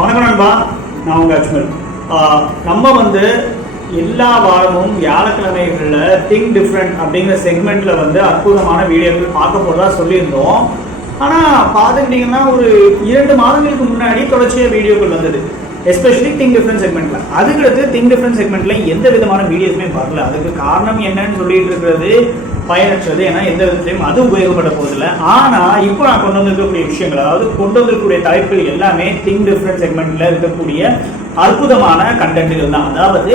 வணக்கம் நண்பா, நான் உங்கள் அஜ்மல். நம்ம வந்து எல்லா வாரமும் வியாழக்கிழமைகளில் திங்க் டிஃப்ரெண்ட் அப்படிங்கிற செக்மெண்ட்டில் வந்து அற்புதமான வீடியோக்கள் பார்க்க போகிறதா சொல்லியிருந்தோம். ஆனால் பார்த்துக்கிட்டிங்கன்னா ஒரு 2 மாதங்களுக்கு முன்னாடி தொடர்ச்சியாக வீடியோக்கள் வந்தது, எஸ்பெஷலி திங்க் டிஃப்ரெண்ட் செக்மெண்ட்டில். அதுக்கடுத்து திங்க் டிஃப்ரெண்ட் செக்மெண்ட்டில் எந்த விதமான வீடியோஸுமே வரல. அதுக்கு காரணம் என்னன்னு சொல்லிட்டு இருக்கிறது பயனற்றது. ஏன்னா எந்த விதத்தையும் அது உபயோகப்பட போதில்லை. ஆனால் இப்போ நான் கொண்டு வந்திருக்கக்கூடிய விஷயங்கள், அதாவது கொண்டு வந்திருக்கக்கூடிய தலைப்புகள் எல்லாமே திங்க் டிஃப்ரெண்ட் செக்மெண்ட்டில் இருக்கக்கூடிய அற்புதமான கண்டென்ட்டுகள் தான். அதாவது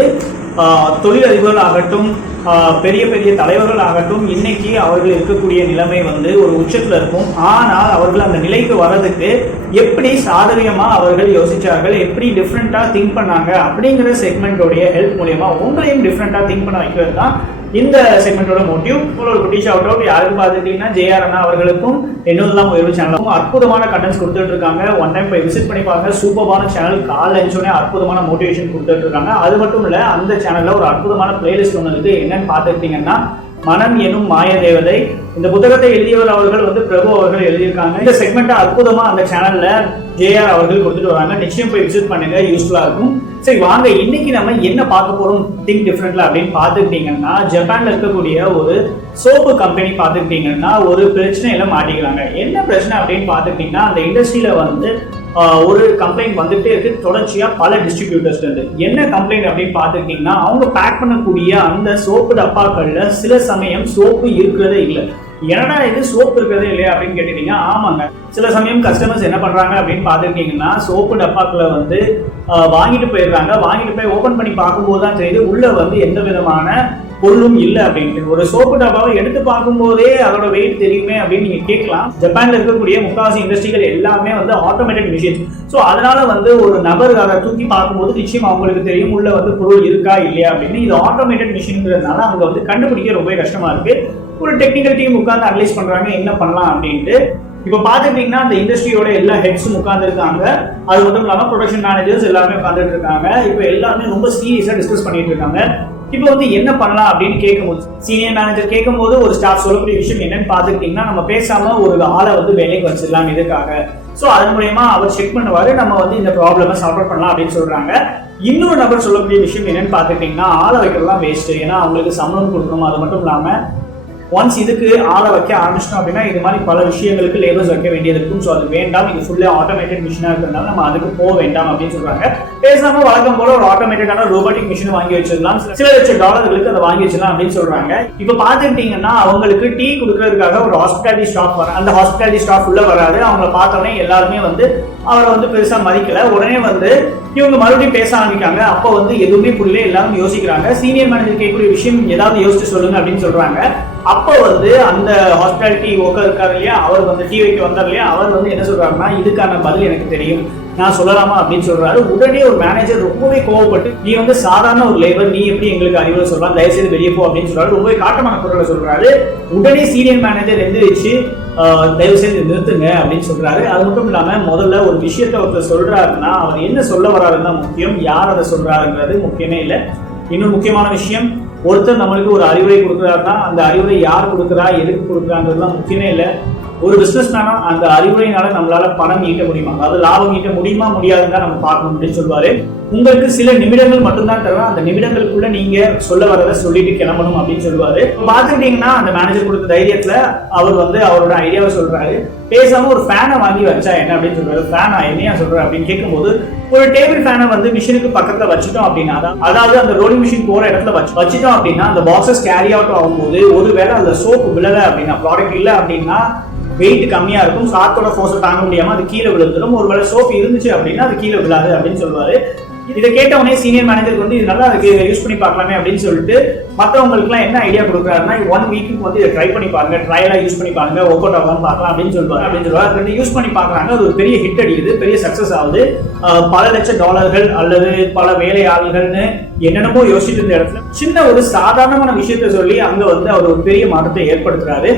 தொழிலதிபர்கள் ஆகட்டும், பெரிய பெரிய தலைவர்கள் ஆகட்டும், இன்னைக்கு அவர்கள் இருக்கக்கூடிய நிலைமை வந்து ஒரு உச்சத்தில் இருக்கும். ஆனால் அவர்கள் அந்த நிலைக்கு வர்றதுக்கு எப்படி சாதகமாக அவர்கள் யோசிச்சார்கள், எப்படி டிஃப்ரெண்ட்டாக திங்க் பண்ணாங்க அப்படிங்கிற செக்மெண்ட்டோடைய ஹெல்ப் மூலயமா உங்களையும் டிஃப்ரெண்ட்டாக திங்க் பண்ண வைக்கிறது தான் இந்த செக்மெண்டோட மோட்டிவ். ஒரு குட்டி ஷவுட் அவுட் யாருக்கு பார்த்துட்டீங்கன்னா ஜேஆர் அண்ணா அவர்களுக்கும் என்னெல்லாம் உயர்வு சேனலுக்கும் அற்புதமான கண்டென்ட்ஸ் கொடுத்துட்டு இருக்காங்க. ஒன் டைம் போய் விசிட் பண்ணி பாருங்க. சூப்பரான சேனல், கால் அஞ்சோடனே அற்புதமான மோட்டிவேஷன் கொடுத்துட்டு இருக்காங்க. அது மட்டும் இல்ல, அந்த சேனல்ல ஒரு அற்புதமான பிளேலிஸ்ட் ஒன்று இருக்கு. என்னன்னு பார்த்துக்கிட்டீங்கன்னா மனம் எனும் மாய தேவதை. இந்த புத்தகத்தை எழுதியவர் அவர்கள் வந்து பிரபு அவர்கள் எழுதியிருக்காங்க. இந்த செக்மெண்ட்டை அற்புதமா அந்த சேனல்ல ஜேஆர் அவர்கள் கொடுத்துட்டு வராங்க. நிச்சயம் போய் விசிட் பண்ணுங்க, யூஸ்ஃபுல்லா இருக்கும். சரி வாங்க, இன்னைக்கு நம்ம என்ன பார்க்க போறோம் திங்க் டிஃப்ரெண்ட்ல அப்படின்னு பார்த்துக்கிட்டீங்கன்னா, ஜப்பான்ல இருக்கக்கூடிய ஒரு சோப்பு கம்பெனி பார்த்துக்கிட்டீங்கன்னா ஒரு பிரச்சனையில மாட்டிக்கிறாங்க. என்ன பிரச்சனை அப்படின்னு பார்த்துக்கிட்டீங்கன்னா, அந்த இண்டஸ்ட்ரியில வந்து ஒரு கம்ப்ளைண்ட் வந்துட்டே இருக்கு தொடர்ச்சியா பல டிஸ்ட்ரிபியூட்டர்ஸ் இருந்து. என்ன கம்ப்ளைண்ட் அப்படின்னு பார்த்துக்கிட்டீங்கன்னா, அவங்க பேக் பண்ணக்கூடிய அந்த சோப்பு டப்பாக்கள்ல சில சமயம் சோப்பு இருக்கிறதே இல்லை. என்னடா இது சோப்பு இருக்கிறதே இல்லையா அப்படின்னு கேட்டீங்கன்னா, ஆமாங்க, சில சமயம் கஸ்டமர்ஸ் என்ன பண்றாங்க அப்படின்னு பார்த்துக்கிட்டீங்கன்னா, சோப்பு டப்பாக்களை வந்து வாங்கிட்டு போயிடுறாங்க. வாங்கிட்டு போய் ஓபன் பண்ணி பார்க்கும்போது தான் தெரியுது உள்ள வந்து எந்த விதமான பொருளும் இல்லை அப்படின்ட்டு. ஒரு சோப்பு டப்பாவை எடுத்து பார்க்கும்போதே அதோட வெயிட் தெரியுமே அப்படின்னு நீங்க கேட்கலாம். ஜப்பான்ல இருக்கக்கூடிய முக்காவாசி இண்டஸ்ட்ரிகள் எல்லாமே வந்து ஆட்டோமேட்டிக் மிஷின்ஸ். ஸோ அதனால வந்து ஒரு நபர் அதை தூக்கி பார்க்கும்போது நிச்சயம் அவங்களுக்கு தெரியும் உள்ள வந்து பொருள் இருக்கா இல்லையா அப்படின்னு. இது ஆட்டோமேட்டிக் மிஷின்ங்கிறதுனால அங்க வந்து கண்டுபிடிக்க ரொம்ப கஷ்டமா இருக்கு. ஒரு டெக்னிக்கல் டீம் உட்கார்ந்து அனலைஸ் பண்றாங்க என்ன பண்ணலாம் அப்படின்ட்டு. இப்போ பார்த்துக்கிட்டீங்கன்னா அந்த இண்டஸ்ட்ரியோட எல்லா ஹெட்ஸும் உட்கார்ந்து இருக்காங்க. அது மட்டும் இல்லாமல் ப்ரொடக்ஷன் மேனேஜர்ஸ் எல்லாருமே உட்காந்துட்டு இருக்காங்க. இப்போ எல்லாருமே ரொம்ப சீரியஸா டிஸ்கஸ் பண்ணிட்டு இருக்காங்க. இப்போ வந்து என்ன பண்ணலாம் அப்படின்னு கேட்கும்போது, சீனியர் மேனேஜர் கேட்கும்போது ஒரு ஸ்டாஃப் சொல்லக்கூடிய விஷயம் என்னன்னு பார்த்துக்கிட்டீங்கன்னா, நம்ம பேசாம ஒரு ஆளை வந்து வேலைக்கு வச்சிடலாம் இதுக்காக. ஸோ அதன் மூலயமா அவர் செக் பண்ணுவாரு, நம்ம வந்து இந்த ப்ராப்ளமை சால்வ் பண்ணலாம் அப்படின்னு சொல்றாங்க. இன்னொரு நபர் சொல்லக்கூடிய விஷயம் என்னன்னு பார்த்துக்கிட்டீங்கன்னா, ஆளை வைக்கிறதுலாம் வேஸ்ட். ஏன்னா அவங்களுக்கு சம்பளம் கொடுக்கணும். அது மட்டும் இல்லாம ஒன்ஸ் இதுக்கு ஆளை வைக்க ஆரம்பிச்சிட்டோம் அப்படின்னா இது மாதிரி பல விஷயங்களுக்கு லேபர்ஸ் வைக்க வேண்டியது இருக்கும். ஸோ அது வேண்டாம், இது ஃபுல்லா ஆட்டோமேட்டட் மிஷினா இருக்கிறதுனால நம்ம அதுக்கு போக வேண்டாம் அப்படின்னு சொல்றாங்க. பேசாம வழக்கம் போல ஒரு ஆட்டோமேட்டடான ரோபோட்டிக் மிஷின் வாங்கி வச்சிடலாம், சில லட்சம் டாலர்களுக்கு அதை வாங்கி வச்சிடலாம் அப்படின்னு சொல்றாங்க. இப்போ பார்த்துக்கிட்டீங்கன்னா அவங்களுக்கு டீ கொடுக்கறதுக்காக ஒரு ஹாஸ்பிட்டாலிட்டி ஸ்டாஃப் வர, அந்த ஹாஸ்பிட்டாலிட்டி ஸ்டாஃப் உள்ள வராது. அவங்களை பார்த்தோன்னே எல்லாருமே வந்து அவரை வந்து பெருசா மதிக்கல. உடனே வந்து இவங்க மறுபடியும் பேச ஆரம்பிக்காங்க. அப்போ வந்து எதுவுமே புரியல, எல்லாரும் யோசிக்கிறாங்க. சீனியர் மேனேஜர் கேட்கக்கூடிய விஷயம் ஏதாவது யோசிச்சு சொல்லுங்க அப்படின்னு சொல்றாங்க. அப்போ வந்து அந்த ஹாஸ்பிட்டாலிட்டி ஒர்க்கர் இருக்காரு இல்லையா, அவர் வந்து டீ வைக்க வந்தார் இல்லையா, அவர் வந்து என்ன சொல்றாருன்னா, இதுக்கான பதில் எனக்கு தெரியும், நான் சொல்லலாமா அப்படின்னு சொல்றாரு. உடனே ஒரு மேனேஜர் ரொம்பவே கோவப்பட்டு, நீ வந்து சாதாரண ஒரு லேபர், நீ எப்படி எங்களுக்கு அறிவுரை சொல்லலாம், தயவுசெய்து வெளியே போ அப்படின்னு சொல்றாரு. ரொம்பவே காட்டமான குரலை சொல்றாரு. உடனே சீனியர் மேனேஜர் எந்திரிச்சு தயவுசெய்து நிறுத்துங்க அப்படின்னு சொல்றாரு. அது மட்டும் இல்லாம முதல்ல ஒரு விஷயத்த ஒருத்தர் சொல்றாருன்னா அவர் என்ன சொல்ல வர்றாருன்னு தான் முக்கியம், யார் அதை சொல்றாருங்கிறது முக்கியமே இல்லை. இன்னொரு முக்கியமான விஷயம், ஒருத்தர் நம்மளுக்கு ஒரு அறிவுரை கொடுக்குறாருன்னா அந்த அறிவுரை யார் கொடுக்குறா, எதுக்கு கொடுக்குறாங்கிறதுலாம் முக்கியமே இல்லை. ஒரு பிசினஸ் மேனா அந்த அறிவுரையினால நம்மளால பணம் ஈட்ட முடியுமா, அதாவது லாபம் ஈட்ட முடியுமா முடியாதுன்னு நம்ம பார்க்கணும் அப்படின்னு சொல்லுவாரு. உங்களுக்கு சில நிமிடங்கள் மட்டும்தான் தருவேன், அந்த நிமிடங்களுக்குள்ள நீங்க சொல்ல வரதை சொல்லிட்டு கிளம்பணும் அப்படின்னு சொல்லுவாரு. பார்த்துக்கிட்டீங்கன்னா அந்த மேனேஜர் கொடுத்த தைரியத்துல அவர் வந்து அவரோட ஐடியாவை சொல்றாரு. பேசாம ஒரு ஃபேனை வாங்கி வச்சா என்ன அப்படின்னு சொல்றாரு. ஃபேனா என்னையா சொல்ற அப்படின்னு கேட்கும்போது, ஒரு டேபிள் ஃபேனை வந்து மிஷினுக்கு பக்கத்துல வச்சுட்டோம் அப்படின்னா, அதாவது அந்த ரோலிங் மிஷின் போற இடத்துல வச்சுட்டோம் அப்படின்னா அந்த பாக்ஸஸ் கேரி அவுட் ஆகும்போது ஒருவேளை அந்த சோப்பு விழல அப்படின்னா, ப்ராடக்ட் இல்லை அப்படின்னா வெயிட் கம்மியா இருக்கும், சாத்தோட ஃபோர்ஸை தாங்க முடியாம அது கீழே விழுந்துடும். ஒருவேளை சோப்பு இருந்துச்சு அப்படின்னா அது கீழே விழாது அப்படின்னு சொல்லுவாரு. இதை கேட்டவனே சீனியர் மேனேஜருக்கு வந்து இது நல்லா அதுக்கு யூஸ் பண்ணி பார்க்கலாமே அப்படின்னு சொல்லிட்டு மற்றவங்களுக்குலாம் என்ன ஐடியா கொடுக்குறாருன்னா, 1 வீக்குக்கு வந்து இதை ட்ரை பண்ணி பாருங்க, ட்ரையலா யூஸ் பண்ணி பாருங்க, ஒர்க் அவுட் ஆகலாம் பார்க்கலாம் அப்படின்னு சொல்லுவாரு. யூஸ் பண்ணி பார்க்குறாங்க. அது ஒரு பெரிய ஹிட் அடிக்குது, பெரிய சக்சஸ் ஆகுது. பல லட்சம் டாலர்கள் அல்லது பல வேலையாளர்கள்னு என்னென்னமோ யோசிச்சுட்டு இருந்த இடத்துல சின்ன ஒரு சாதாரணமான விஷயத்த சொல்லி அங்க வந்து அவர் ஒரு பெரிய மாற்றத்தை ஏற்படுத்துறாரு.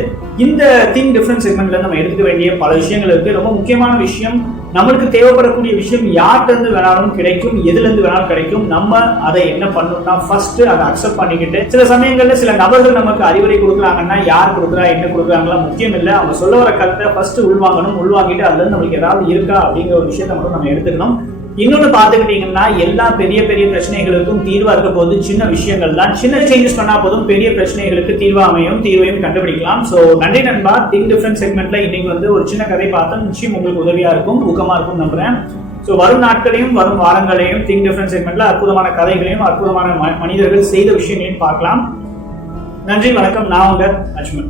இந்த திங்க் டிஃப்ரெண்ட் செக்மெண்ட்ல நம்ம எடுத்துக்க வேண்டிய பல விஷயங்கள் இருக்கு. ரொம்ப முக்கியமான விஷயம், நம்மளுக்கு தேவைப்படக்கூடிய விஷயம் யார்கிட்ட இருந்து வேணாலும் கிடைக்கும், எதுல இருந்து வேணாலும் கிடைக்கும். நம்ம அதை என்ன பண்ணணும்னா ஃபர்ஸ்ட் அதை அக்செப்ட் பண்ணிக்கிட்டு சில சமயங்கள்ல சில நபர்கள் நமக்கு அறிவுரை கொடுக்குறாங்கன்னா யார் கொடுக்குறா என்ன கொடுக்குறாங்களா முக்கியம் இல்லை, அவங்க சொல்ல வர கருத்தை ஃபர்ஸ்ட் உள்வாங்கிட்டு அதுல இருந்து நம்மளுக்கு ஏதாவது இருக்கா அப்படிங்கிற ஒரு விஷயத்த மட்டும் நம்ம எடுத்துக்கணும். இன்னொன்னு பாத்துக்கிட்டீங்கன்னா எல்லா பெரிய பெரிய பிரச்சனைகளுக்கும் தீர்வா இருக்க போது சின்ன விஷயங்கள் தான். சின்ன சேஞ்சஸ் பண்ணா போதும் பெரிய பிரச்சனைகளுக்கு தீர்வையும் கண்டுபிடிக்கலாம். சோ நன்றி நண்பா. திங்க் டிஃபரண்ட் செக்மெண்ட்ல இன்னைக்கு ஒரு சின்ன கதை பார்த்தோம். நிச்சயம் உங்களுக்கு உதவியா இருக்கும், ஊக்கமா இருக்கும் நம்புறேன். ஸோ வரும் நாட்களையும் வரும் வாரங்களையும் திங்க் டிஃபரண்ட் செக்மெண்ட்ல அற்புதமான கதைகளையும் அற்புதமான மனிதர்கள் செய்த விஷயங்களையும் பார்க்கலாம். நன்றி, வணக்கம். நான் உங்க அஜ்மல்.